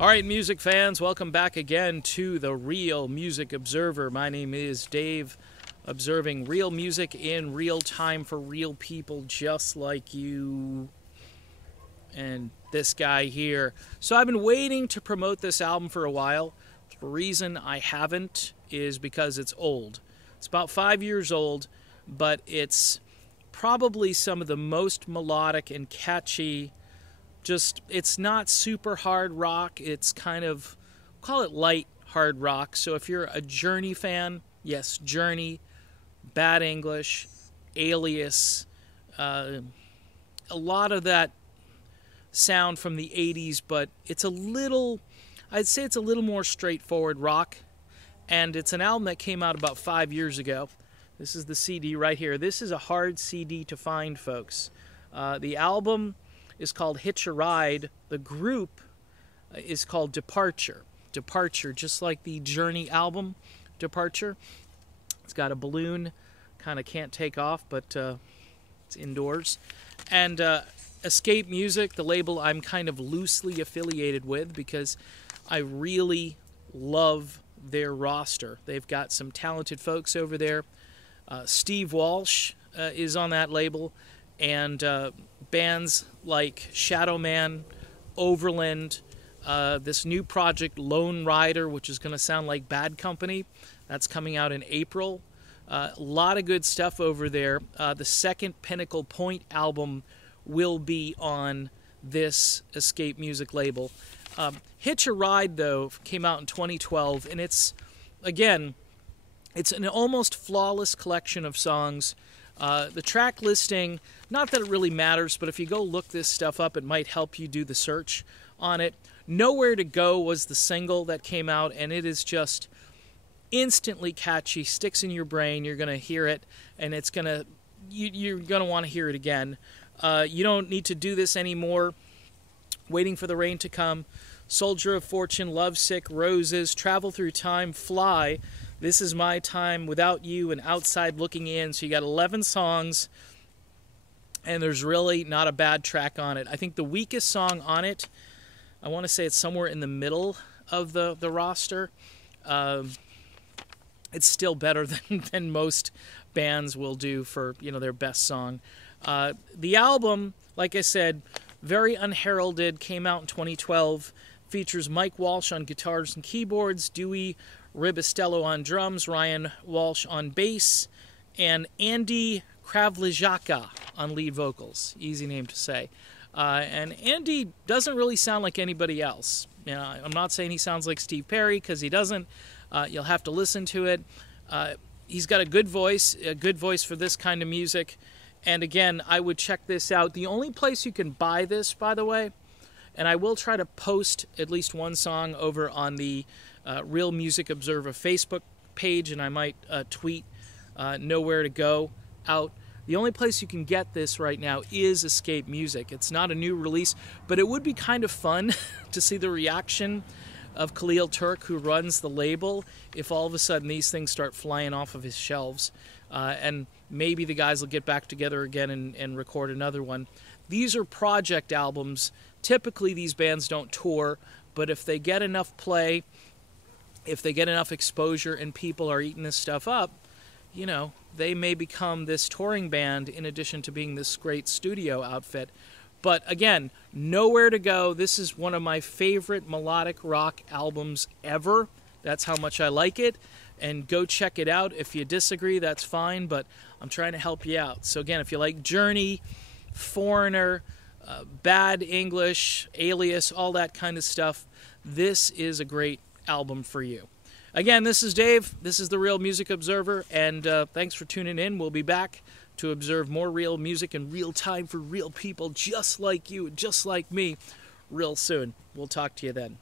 All right, music fans, welcome back again to the Real Music Observer. My name is Dave, observing real music in real time for real people just like you and this guy here. So I've been waiting to promote this album for a while. The reason I haven't is because it's old. It's about 5 years old, but it's probably some of the most melodic and catchy. It's not super hard rock. It's kind of, call it light hard rock. So if you're a Journey fan, yes, Journey, Bad English, Alias, a lot of that sound from the 80s, but I'd say it's a little more straightforward rock. And it's an album that came out about 5 years ago. This is the CD right here. This is a hard CD to find, folks. The album is called Hitch a Ride. The group is called Departure. Departure, just like the Journey album, Departure. It's got a balloon, kind of can't take off, but it's indoors. And Escape Music, the label I'm kind of loosely affiliated with because I really love their roster. They've got some talented folks over there. Steve Walsh is on that label, and bands like Shadow Man, Overland, this new project Lone Rider, which is going to sound like Bad Company. That's coming out in April. A lot of good stuff over there. The second Pinnacle Point album will be on this Escape Music label. Hitch a Ride, though, came out in 2012, and it's an almost flawless collection of songs. The track listing, not that it really matters, but if you go look this stuff up, it might help you do the search on it. Nowhere to Go was the single that came out, and it is just instantly catchy, sticks in your brain. You're going to hear it, and you're going to want to hear it again. You don't need to do this anymore. Waiting for the Rain to Come, Soldier of Fortune, Lovesick, Roses, Travel Through Time, Fly, This Is My Time, Without You, and Outside Looking In. So you got 11 songs, and there's really not a bad track on it. I think the weakest song on it, I want to say it's somewhere in the middle of the roster. It's still better than most bands will do for their best song. The album, like I said, very unheralded, came out in 2012, features Mike Walsh on guitars and keyboards, Dewey Ribistello on drums, Ryan Walsh on bass, and Andy Kravlizaka on lead vocals. Easy name to say. And Andy doesn't really sound like anybody else. I'm not saying he sounds like Steve Perry, because he doesn't. You'll have to listen to it. He's got a good voice for this kind of music. And again, I would check this out. The only place you can buy this, by the way, and I will try to post at least one song over on the Real Music Observer Facebook page, and I might tweet Nowhere to Go out. The only place you can get this right now is Escape Music. It's not a new release, but it would be kind of fun to see the reaction of Khalil Turk, who runs the label, if all of a sudden these things start flying off of his shelves. And maybe the guys will get back together again and record another one. These are project albums. Typically these bands don't tour, but if they get enough play, if they get enough exposure and people are eating this stuff up, they may become this touring band in addition to being this great studio outfit. But again, Nowhere to Go. This is one of my favorite melodic rock albums ever. That's how much I like it. And go check it out. If you disagree, that's fine, but I'm trying to help you out. So again, if you like Journey, Foreigner, Bad English, Alias, all that kind of stuff, this is a great album for you. Again, this is Dave. This is the Real Music Observer, and thanks for tuning in. We'll be back to observe more real music in real time for real people just like you, just like me, real soon. We'll talk to you then.